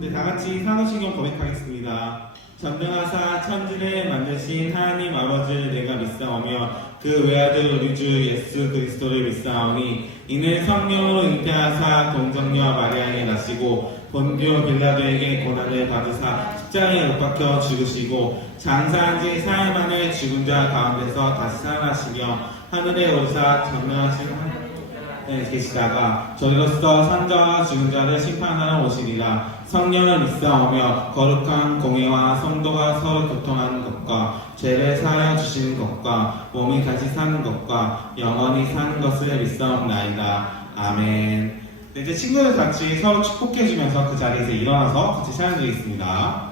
네, 다 같이 산후신경 고백하겠습니다. 전능하사 천지를 만드신 하나님 아버지를 내가 믿사오며 그 외아들 우리 주 예수 그리스도를 믿사오니 이는 성령으로 잉태하사 동정녀 마리아에 나시고 본디오 빌라도에게 고난을 받으사 십자가에 못 박혀 죽으시고 장사한 지 사흘 만에 죽은 자 가운데서 다시 살아나시며 하늘에 오르사 전능하신 하나님에 계시다가 저리로서 산자와 죽은 자를 심판하러 오시리라. 성령을 믿사오며 거룩한 공예와 성도가 서로 교통하는 것과 죄를 사하여 주시는 것과 몸이 다시 사는 것과 영원히 사는 것을 믿사옵나이다. 아멘. 네, 이제 친구들 같이 서로 축복해주면서 그 자리에서 일어나서 같이 찬양드리겠습니다.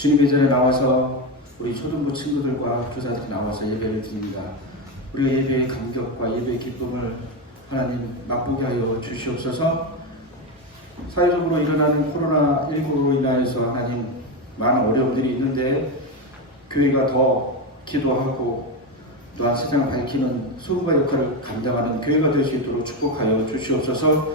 주님의 전에 나와서 우리 초등부 친구들과 교사들이 나와서 예배를 드립니다. 우리가 예배의 감격과 예배의 기쁨을 하나님 맛보게 하여 주시옵소서. 사회적으로 일어나는 코로나19로 인하여서 하나님 많은 어려움들이 있는데 교회가 더 기도하고 또한 세상을 밝히는 소금과 역할을 감당하는 교회가 될 수 있도록 축복하여 주시옵소서.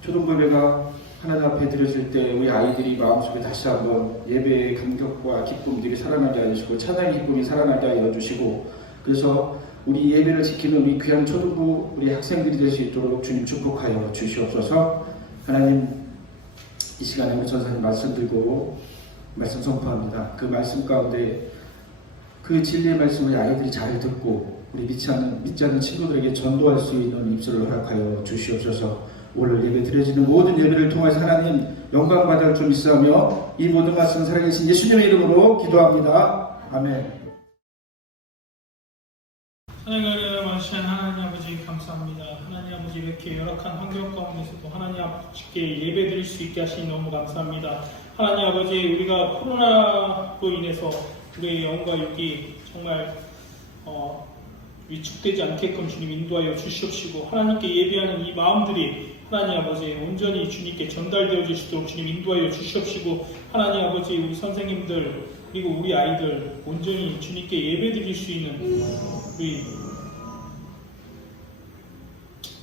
초등부 예배가 하나님 앞에 드려질 때 우리 아이들이 마음속에 다시 한번 예배의 감격과 기쁨들이 살아나게 하여 주시고 찬양의 기쁨이 살아나게 하여 주시고, 그래서 우리 예배를 지키는 우리 귀한 초등부 우리 학생들이 될 수 있도록 주님 축복하여 주시옵소서. 하나님, 이 시간에 우리 전사님 말씀 들고 말씀 선포합니다. 그 말씀 가운데 그 진리의 말씀을 아이들이 잘 듣고 우리 믿지 않는 친구들에게 전도할 수 있는 입술을 허락하여 주시옵소서. 오늘 예배 드려지는 모든 예배를 통해서 하나님 영광 받을 줄 믿사오며 이 모든 말씀 살아계신 예수님의 이름으로 기도합니다. 아멘. 사랑하는 왕신 하나님 아버지 감사합니다. 하나님 아버지 이렇게 열악한 환경 가운데서도 하나님 아버지께 예배 드릴 수 있게 하시니 너무 감사합니다. 하나님 아버지, 우리가 코로나로 인해서 우리의 영과 육이 정말 위축되지 않게끔 주님 인도하여 주시옵시고, 하나님께 예배하는 이 마음들이 하나님 아버지 온전히 주님께 전달되어질 수 있도록 주님 인도하여 주시옵시고, 하나님 아버지 우리 선생님들 그리고 우리 아이들 온전히 주님께 예배드릴 수 있는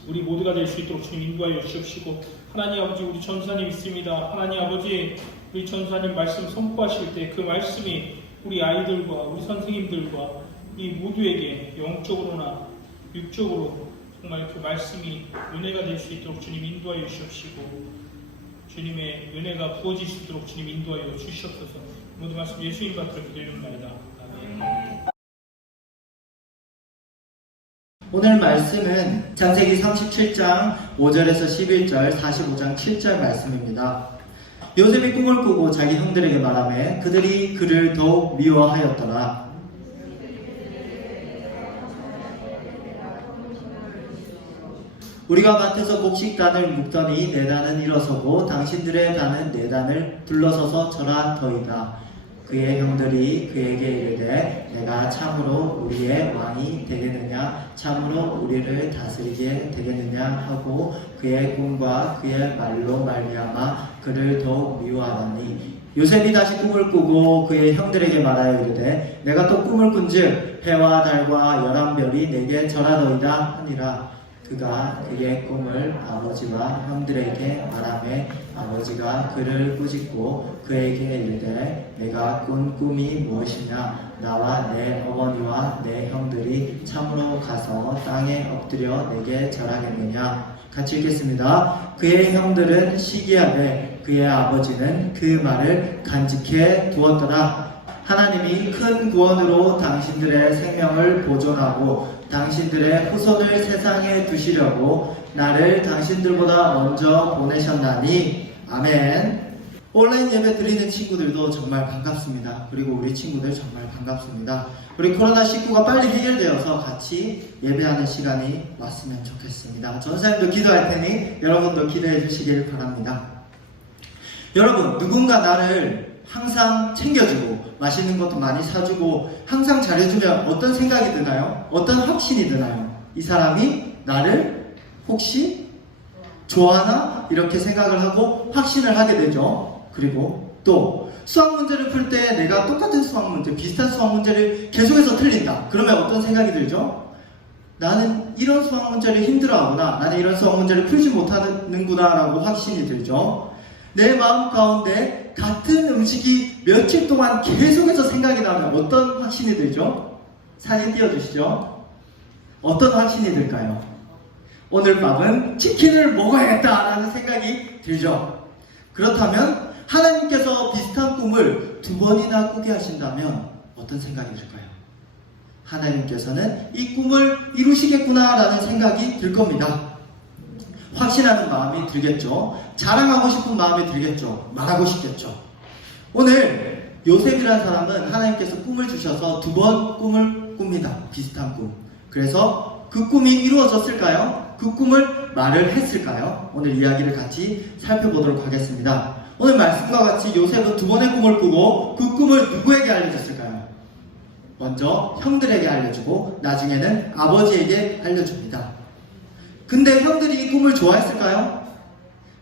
우리 모두가 될 수 있도록 주님 인도하여 주시옵시고, 하나님 아버지 우리 전사님 있습니다. 하나님 아버지 우리 전사님 말씀 선포하실 때 그 말씀이 우리 아이들과 우리 선생님들과 우리 모두에게 영적으로나 육적으로 정말 그 말씀이 은혜가 될 수 있도록 주님 인도하여 주시옵시고, 주님의 은혜가 부어질 수 있도록 주님 인도하여 주시옵소서. 모든 말씀 예수님 받들어 기도드립니다. 아멘. 오늘 말씀은 창세기 37장 5절에서 11절, 45장 7절 말씀입니다. 요셉이 꿈을 꾸고 자기 형들에게 말하매 그들이 그를 더욱 미워하였더라. 우리가 밭에서 곡식단을 묶더니 내 단은 일어서고 당신들의 단은 내 단을 둘러서서 절하더이다. 그의 형들이 그에게 이르되 내가 참으로 우리의 왕이 되겠느냐, 참으로 우리를 다스리게 되겠느냐 하고 그의 꿈과 그의 말로 말미암아 그를 더욱 미워하더니, 요셉이 다시 꿈을 꾸고 그의 형들에게 말하여 이르되 내가 또 꿈을 꾼즉 해와 달과 11별이 내게 절하더이다 하니라. 그가 그의 꿈을 아버지와 형들에게 말하매 아버지가 그를 꾸짖고 그에게 이르되 내가 꾼 꿈이 무엇이냐, 나와 내 어머니와 내 형들이 참으로 가서 땅에 엎드려 내게 절하겠느냐. 같이 읽겠습니다. 그의 형들은 시기하되 그의 아버지는 그 말을 간직해 두었더라. 하나님이 큰 구원으로 당신들의 생명을 보존하고 당신들의 후손을 세상에 두시려고 나를 당신들보다 먼저 보내셨나니. 아멘. 온라인 예배 드리는 친구들도 정말 반갑습니다. 그리고 우리 친구들 정말 반갑습니다. 우리 코로나19가 빨리 해결되어서 같이 예배하는 시간이 왔으면 좋겠습니다. 전사님도 기도할 테니 여러분도 기도해 주시길 바랍니다. 여러분, 누군가 나를 항상 챙겨주고 맛있는 것도 많이 사주고 항상 잘해주면 어떤 생각이 드나요? 어떤 확신이 드나요? 이 사람이 나를 혹시 좋아하나? 이렇게 생각을 하고 확신을 하게 되죠. 그리고 또 수학 문제를 풀 때 내가 똑같은 수학 문제, 비슷한 수학 문제를 계속해서 틀린다. 그러면 어떤 생각이 들죠? 나는 이런 수학 문제를 힘들어하구나, 나는 이런 수학 문제를 풀지 못하는구나 라고 확신이 들죠. 내 마음 가운데 같은 음식이 며칠 동안 계속해서 생각이 나면 어떤 확신이 들죠? 사진 띄워주시죠. 어떤 확신이 들까요? 오늘 밤은 치킨을 먹어야겠다라는 생각이 들죠. 그렇다면 하나님께서 비슷한 꿈을 2번이나 꾸게 하신다면 어떤 생각이 들까요? 하나님께서는 이 꿈을 이루시겠구나라는 생각이 들 겁니다. 확신하는 마음이 들겠죠. 자랑하고 싶은 마음이 들겠죠. 말하고 싶겠죠. 오늘 요셉이라는 사람은 하나님께서 꿈을 주셔서 2번 꿈을 꿉니다. 비슷한 꿈. 그래서 그 꿈이 이루어졌을까요? 그 꿈을 말을 했을까요? 오늘 이야기를 같이 살펴보도록 하겠습니다. 오늘 말씀과 같이 요셉은 두 번의 꿈을 꾸고 그 꿈을 누구에게 알려줬을까요? 먼저 형들에게 알려주고 나중에는 아버지에게 알려줍니다. 근데 형들이 이 꿈을 좋아했을까요?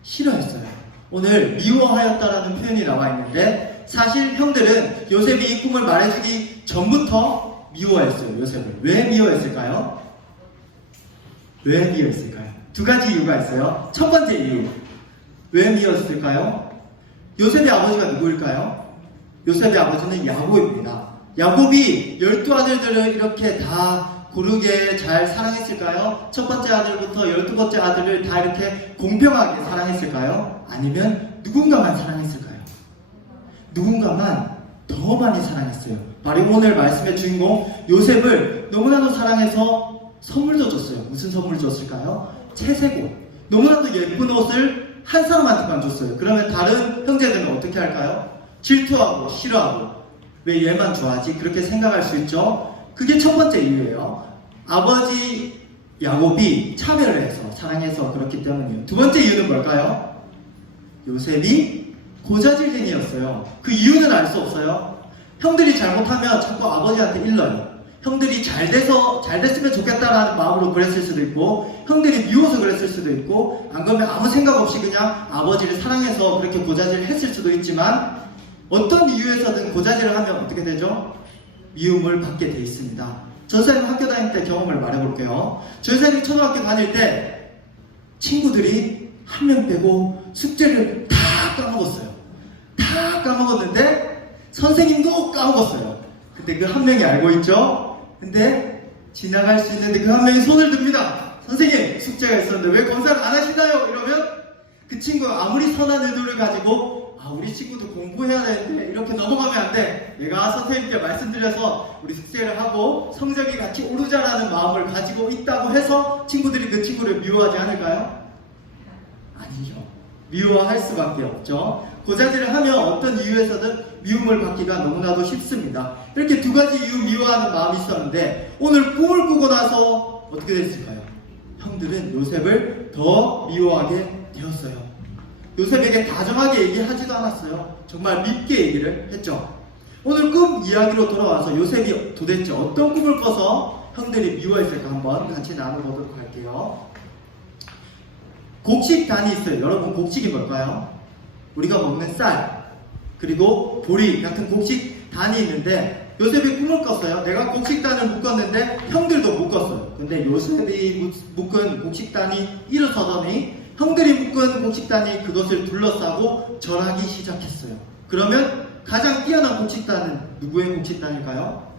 싫어했어요. 오늘 미워하였다라는 표현이 나와 있는데 사실 형들은 요셉이 이 꿈을 말해주기 전부터 미워했어요. 요셉을. 왜 미워했을까요? 왜 미워했을까요? 두 가지 이유가 있어요. 첫 번째 이유. 왜 미웠을까요? 요셉의 아버지가 누구일까요? 요셉의 아버지는 야곱입니다. 야곱이 12아들들을 이렇게 다 고르게 잘 사랑했을까요? 첫 번째 아들부터 12번째 아들을 다 이렇게 공평하게 사랑했을까요? 아니면 누군가만 사랑했을까요? 누군가만 더 많이 사랑했어요. 바로 오늘 말씀의 주인공 요셉을 너무나도 사랑해서 선물도 줬어요. 무슨 선물 줬을까요? 채색옷. 너무나도 예쁜 옷을 한 사람한테만 줬어요. 그러면 다른 형제들은 어떻게 할까요? 질투하고 싫어하고 왜 얘만 좋아하지? 그렇게 생각할 수 있죠. 그게 첫 번째 이유예요. 아버지 야곱이 차별을 해서 사랑해서 그렇기 때문이에요. 두 번째 이유는 뭘까요? 요셉이 고자질쟁이였어요. 그 이유는 알 수 없어요. 형들이 잘못하면 자꾸 아버지한테 일러요. 형들이 잘 됐으면 좋겠다라는 마음으로 그랬을 수도 있고, 형들이 미워서 그랬을 수도 있고, 안 그러면 아무 생각 없이 그냥 아버지를 사랑해서 그렇게 고자질을 했을 수도 있지만, 어떤 이유에서든 고자질을 하면 어떻게 되죠? 미움을 받게 돼 있습니다. 전사님 학교 다닐 때 경험을 말해볼게요. 전사님 초등학교 다닐 때 친구들이 한 명 빼고 숙제를 다 까먹었어요. 다 까먹었는데 선생님도 까먹었어요. 근데 그 한 명이 알고 있죠? 근데 지나갈 수 있는데 그 한 명이 손을 듭니다. 선생님 숙제가 있었는데 왜 검사를 안 하시나요? 이러면 그 친구가 아무리 선한 의도를 가지고 우리 친구도 공부해야 되는데 이렇게 넘어가면 안 돼. 내가 선생님께 말씀드려서 우리 숙제를 하고 성적이 같이 오르자라는 마음을 가지고 있다고 해서 친구들이 그 친구를 미워하지 않을까요? 아니죠. 미워할 수밖에 없죠. 고자질을 하면 어떤 이유에서든 미움을 받기가 너무나도 쉽습니다. 이렇게 두 가지 이유 미워하는 마음이 있었는데 오늘 꿈을 꾸고 나서 어떻게 됐을까요? 형들은 요셉을 더 미워하게 되었어요. 요셉에게 다정하게 얘기하지도 않았어요. 정말 밉게 얘기를 했죠. 오늘 꿈 이야기로 돌아와서 요셉이 도대체 어떤 꿈을 꿔서 형들이 미워했을까 한번 같이 나눠보도록 할게요. 곡식단이 있어요. 여러분 곡식이 뭘까요? 우리가 먹는 쌀 그리고 보리 같은 곡식단이 있는데 요셉이 꿈을 꿨어요. 내가 곡식단을 묶었는데 형들도 묶었어요. 근데 요셉이 묶은 곡식단이 일어서더니 형들이 묶은 곡식단이 그것을 둘러싸고 절하기 시작했어요. 그러면 가장 뛰어난 곡식단은 누구의 곡식단일까요?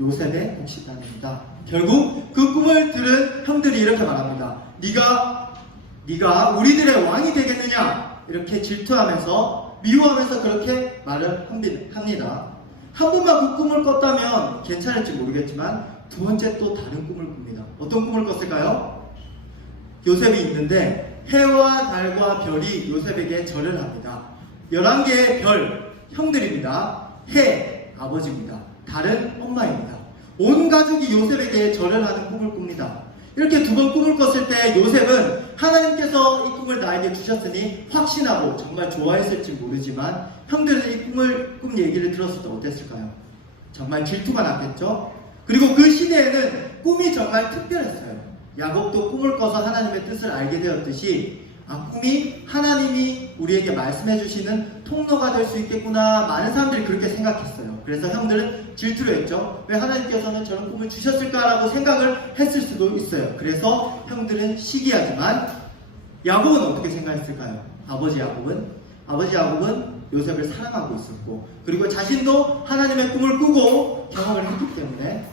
요셉의 곡식단입니다. 결국 그 꿈을 들은 형들이 이렇게 말합니다. 네가 우리들의 왕이 되겠느냐? 이렇게 질투하면서 미워하면서 그렇게 말을 합니다. 한 번만 그 꿈을 꿨다면 괜찮을지 모르겠지만 두 번째 또 다른 꿈을 꿉니다. 어떤 꿈을 꿨을까요? 요셉이 있는데 해와 달과 별이 요셉에게 절을 합니다. 11개의 별, 형들입니다. 해, 아버지입니다. 달은 엄마입니다. 온 가족이 요셉에게 절을 하는 꿈을 꿉니다. 이렇게 두 번 꿈을 꿨을 때 요셉은 하나님께서 이 꿈을 나에게 주셨으니 확신하고 정말 좋아했을지 모르지만 형들은 이 꿈 얘기를 들었을 때 어땠을까요? 정말 질투가 났겠죠? 그리고 그 시대에는 꿈이 정말 특별했어요. 야곱도 꿈을 꿔서 하나님의 뜻을 알게 되었듯이 꿈이 하나님이 우리에게 말씀해 주시는 통로가 될 수 있겠구나 많은 사람들이 그렇게 생각했어요. 그래서 형들은 질투를 했죠. 왜 하나님께서는 저런 꿈을 주셨을까라고 생각을 했을 수도 있어요. 그래서 형들은 시기하지만 야곱은 어떻게 생각했을까요? 아버지 야곱은 요셉을 사랑하고 있었고 그리고 자신도 하나님의 꿈을 꾸고 경험을 했기 때문에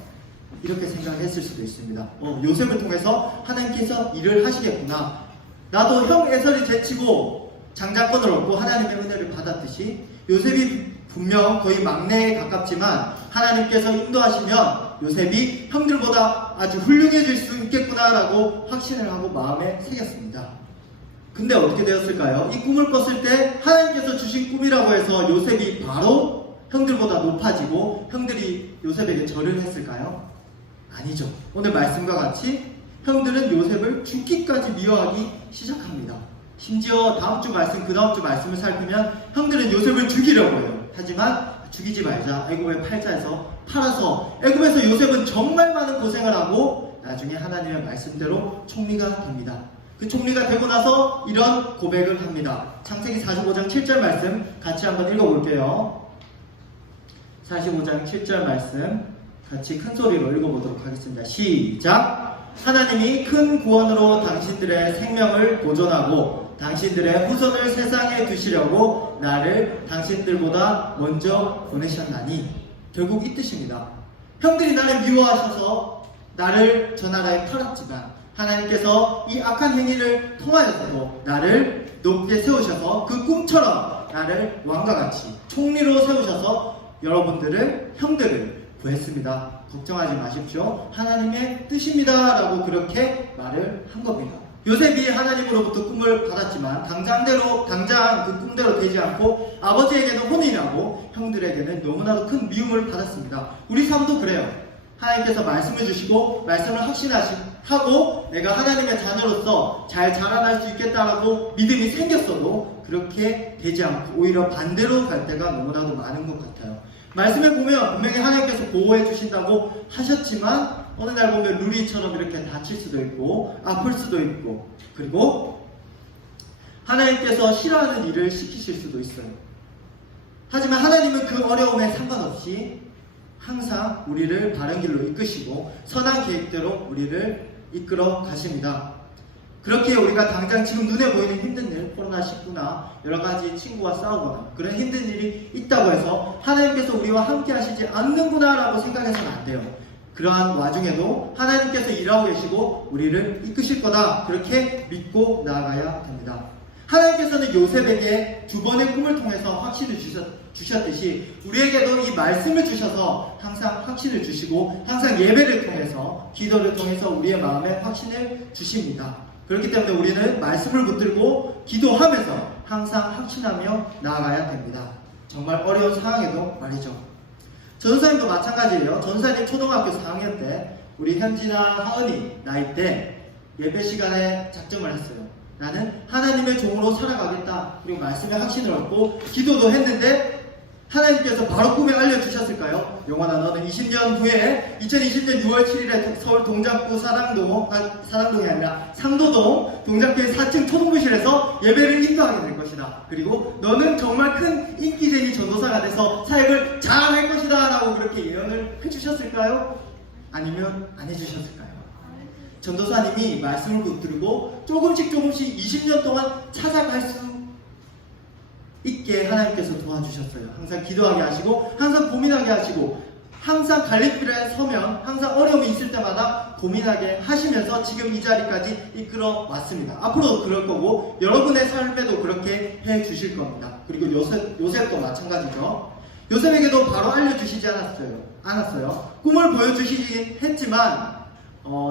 이렇게 생각했을 수도 있습니다. 요셉을 통해서 하나님께서 일을 하시겠구나. 나도 형 에서를 제치고 장자권을 얻고 하나님의 은혜를 받았듯이 요셉이 분명 거의 막내에 가깝지만 하나님께서 인도하시면 요셉이 형들보다 아주 훌륭해질 수 있겠구나라고 확신을 하고 마음에 새겼습니다. 근데 어떻게 되었을까요? 이 꿈을 꿨을 때 하나님께서 주신 꿈이라고 해서 요셉이 바로 형들보다 높아지고 형들이 요셉에게 절을 했을까요? 아니죠. 오늘 말씀과 같이 형들은 요셉을 죽기까지 미워하기 시작합니다. 심지어 다음 주 말씀, 그 다음 주 말씀을 살피면 형들은 요셉을 죽이려고 해요. 하지만 죽이지 말자, 애굽에 팔자 해서 팔아서 애굽에서 요셉은 정말 많은 고생을 하고 나중에 하나님의 말씀대로 총리가 됩니다. 그 총리가 되고 나서 이런 고백을 합니다. 창세기 45장 7절 말씀 같이 한번 읽어볼게요. 45장 7절 말씀 같이 큰 소리로 읽어보도록 하겠습니다. 시작! 하나님이 큰 구원으로 당신들의 생명을 보존하고 당신들의 후손을 세상에 두시려고 나를 당신들보다 먼저 보내셨나니. 결국 이 뜻입니다. 형들이 나를 미워하셔서 나를 저 나라에 팔았지만 하나님께서 이 악한 행위를 통하여서도 나를 높게 세우셔서 그 꿈처럼 나를 왕과같이 총리로 세우셔서 여러분들을, 형들을 구했습니다. 걱정하지 마십시오. 하나님의 뜻입니다. 라고 그렇게 말을 한 겁니다. 요셉이 하나님으로부터 꿈을 받았지만 당장 그 꿈대로 되지 않고 아버지에게는 혼이 나고 형들에게는 너무나도 큰 미움을 받았습니다. 우리 삶도 그래요. 하나님께서 말씀을 주시고 말씀을 확신하고 내가 하나님의 자녀로서 잘 자라날 수 있겠다라고 믿음이 생겼어도 그렇게 되지 않고 오히려 반대로 갈 때가 너무나도 많은 것 같아요. 말씀에 보면 분명히 하나님께서 보호해 주신다고 하셨지만 어느 날 보면 루리처럼 이렇게 다칠 수도 있고 아플 수도 있고, 그리고 하나님께서 싫어하는 일을 시키실 수도 있어요. 하지만 하나님은 그 어려움에 상관없이 항상 우리를 바른 길로 이끄시고 선한 계획대로 우리를 이끌어 가십니다. 그렇게 우리가 당장 지금 눈에 보이는 힘든 일, 코로나19나 여러가지 친구와 싸우거나 그런 힘든 일이 있다고 해서 하나님께서 우리와 함께 하시지 않는구나 라고 생각해서는 안 돼요. 그러한 와중에도 하나님께서 일하고 계시고 우리를 이끄실 거다, 그렇게 믿고 나아가야 됩니다. 하나님께서는 요셉에게 두 번의 꿈을 통해서 확신을 주셨듯이 우리에게도 이 말씀을 주셔서 항상 확신을 주시고 항상 예배를 통해서, 기도를 통해서 우리의 마음에 확신을 주십니다. 그렇기 때문에 우리는 말씀을 붙들고 기도하면서 항상 확신하며 나아가야 됩니다. 정말 어려운 상황에도 말이죠. 전사님도 마찬가지예요. 전사님 초등학교 4학년 때 우리 현지나 하은이 나이 때 예배 시간에 작정을 했어요. 나는 하나님의 종으로 살아가겠다. 그리고 말씀에 확신을 얻고 기도도 했는데 하나님께서 바로 꿈에 알려주셨을까요? 영원아, 너는 20년 후에 2020년 6월 7일에 서울 동작구 사당동이 아니라 상도동 동작교회 4층 초등부실에서 예배를 인도하게 될 것이다. 그리고 너는 정말 큰 인기쟁이 전도사가 돼서 사역을 잘할 것이다 라고 그렇게 예언을 해주셨을까요? 아니면 안 해주셨을까요? 전도사님이 말씀을 붙들고 조금씩 20년 동안 찾아갈 수 있게 하나님께서 도와주셨어요. 항상 기도하게 하시고 항상 고민하게 하시고 항상 갈림길에 서면 항상 어려움이 있을 때마다 고민하게 하시면서 지금 이 자리까지 이끌어 왔습니다. 앞으로도 그럴 거고 여러분의 삶에도 그렇게 해 주실 겁니다. 그리고 요셉도 마찬가지죠. 요셉에게도 바로 알려주시지 않았어요. 꿈을 보여주시긴 했지만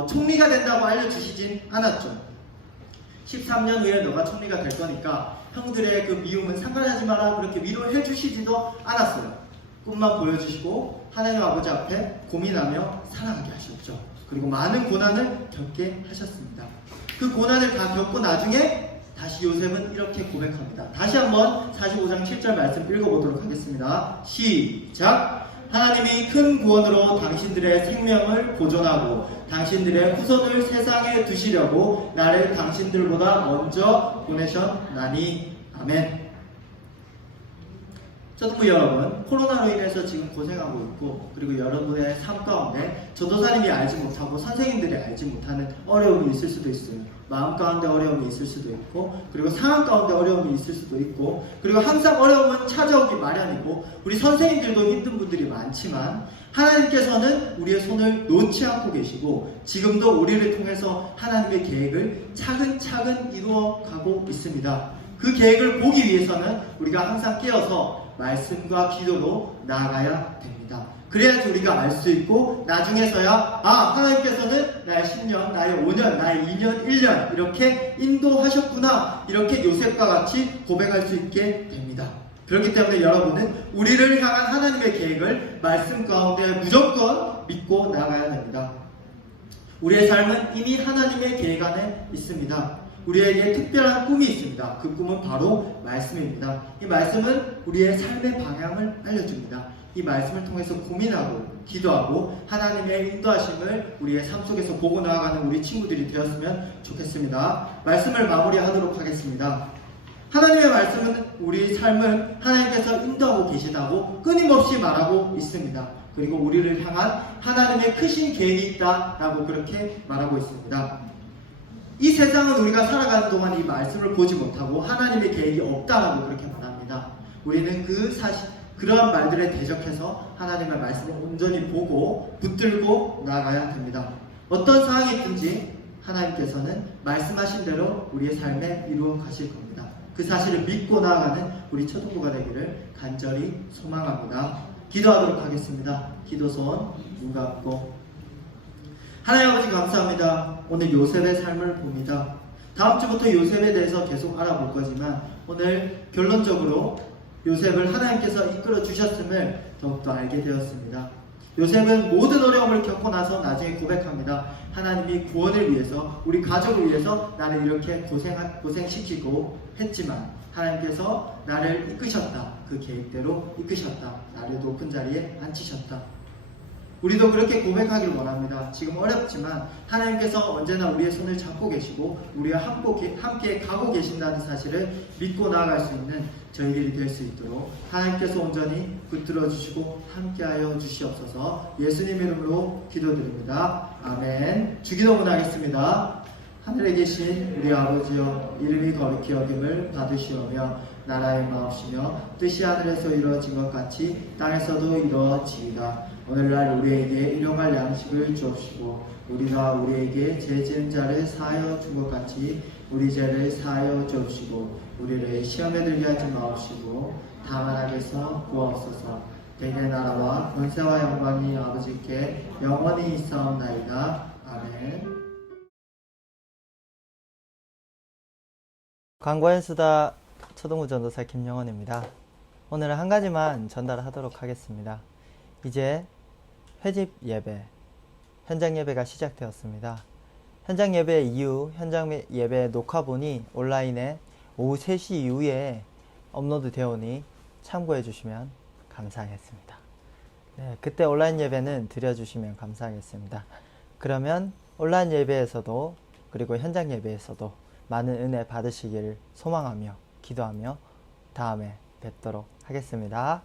총리가 된다고 알려주시진 않았죠. 13년 후에 너가 총리가 될 거니까 형들의 그 미움은 상관하지 마라, 그렇게 위로해 주시지도 않았어요. 꿈만 보여주시고 하나님 아버지 앞에 고민하며 살아가게 하셨죠. 그리고 많은 고난을 겪게 하셨습니다. 그 고난을 다 겪고 나중에 다시 요셉은 이렇게 고백합니다. 다시 한번 45장 7절 말씀 읽어보도록 하겠습니다. 시작! 하나님이 큰 구원으로 당신들의 생명을 보존하고 당신들의 후손을 세상에 두시려고 나를 당신들보다 먼저 보내셨나니. 아멘. 초등부 여러분, 코로나로 인해서 지금 고생하고 있고, 그리고 여러분의 삶 가운데 전도사님이 알지 못하고 선생님들이 알지 못하는 어려움이 있을 수도 있어요. 마음 가운데 어려움이 있을 수도 있고, 그리고 상황 가운데 어려움이 있을 수도 있고, 그리고 항상 어려움은 찾아오기 마련이고, 우리 선생님들도 힘든 분들이 많지만 하나님께서는 우리의 손을 놓지 않고 계시고 지금도 우리를 통해서 하나님의 계획을 차근차근 이루어가고 있습니다. 그 계획을 보기 위해서는 우리가 항상 깨어서 말씀과 기도로 나아가야 됩니다. 그래야지 우리가 알 수 있고 나중에서야 하나님께서는 나의 10년, 나의 5년, 나의 2년, 1년 이렇게 인도하셨구나, 이렇게 요셉과 같이 고백할 수 있게 됩니다. 그렇기 때문에 여러분은 우리를 향한 하나님의 계획을 말씀 가운데 무조건 믿고 나아가야 됩니다. 우리의 삶은 이미 하나님의 계획 안에 있습니다. 우리에게 특별한 꿈이 있습니다. 그 꿈은 바로 말씀입니다. 이 말씀은 우리의 삶의 방향을 알려줍니다. 이 말씀을 통해서 고민하고 기도하고 하나님의 인도하심을 우리의 삶 속에서 보고 나아가는 우리 친구들이 되었으면 좋겠습니다. 말씀을 마무리하도록 하겠습니다. 하나님의 말씀은 우리 삶을 하나님께서 인도하고 계시다고 끊임없이 말하고 있습니다. 그리고 우리를 향한 하나님의 크신 계획이 있다라고 그렇게 말하고 있습니다. 이 세상은 우리가 살아가는 동안 이 말씀을 보지 못하고 하나님의 계획이 없다라고 그렇게 말합니다. 우리는 그러한 말들에 대적해서 하나님의 말씀을 온전히 보고 붙들고 나아가야 됩니다. 어떤 상황이 있든지 하나님께서는 말씀하신 대로 우리의 삶에 이루어 가실 겁니다. 그 사실을 믿고 나아가는 우리 초등부가 되기를 간절히 소망합니다. 기도하도록 하겠습니다. 기도손 눈 감고. 하나님 아버지 감사합니다. 오늘 요셉의 삶을 봅니다. 다음 주부터 요셉에 대해서 계속 알아볼 거지만 오늘 결론적으로 요셉을 하나님께서 이끌어 주셨음을 더욱더 알게 되었습니다. 요셉은 모든 어려움을 겪고 나서 나중에 고백합니다. 하나님이 구원을 위해서, 우리 가족을 위해서 나를 이렇게 고생시키고 했지만 하나님께서 나를 이끄셨다. 그 계획대로 이끄셨다. 나를 높은 자리에 앉히셨다. 우리도 그렇게 고백하기를 원합니다. 지금 어렵지만 하나님께서 언제나 우리의 손을 잡고 계시고 우리와 함께 가고 계신다는 사실을 믿고 나아갈 수 있는 저희들이 될 수 있도록 하나님께서 온전히 붙들어 주시고 함께하여 주시옵소서. 예수님 이름으로 기도드립니다. 아멘. 주기도문 하겠습니다. 하늘에 계신 우리 아버지여, 이름이 거룩히 여김을 받으시오며 나라의 마옵시며 뜻이 하늘에서 이루어진 것 같이 땅에서도 이루어지이다. 오늘날 우리에게 일용할 양식을 주옵시고 우리가 우리에게 죄 지은 자를 사하여 준 것 같이 우리 죄를 사하여 주옵시고 우리를 시험에 들게 하지 마옵시고 다만 악에서 구하옵소서. 대개 나라와 권세와 영광이 아버지께 영원히 있사옵나이다. 아멘. 광고의 수다 초등부 전도사 김영원입니다. 오늘은 한 가지만 전달하도록 하겠습니다. 이제 회집 예배, 현장 예배가 시작되었습니다. 현장 예배 이후 현장 예배 녹화본이 온라인에 오후 3시 이후에 업로드 되어 오니 참고해 주시면 감사하겠습니다. 네, 그때 온라인 예배는 드려주시면 감사하겠습니다. 그러면 온라인 예배에서도 그리고 현장 예배에서도 많은 은혜 받으시기를 소망하며 기도하며 다음에 뵙도록 하겠습니다.